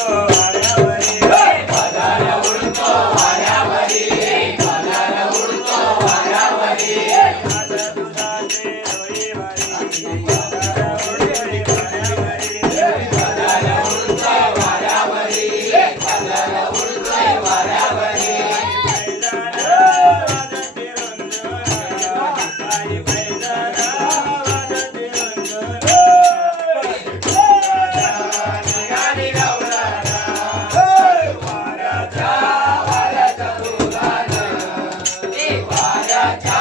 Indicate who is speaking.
Speaker 1: ಬಂತು
Speaker 2: Yeah.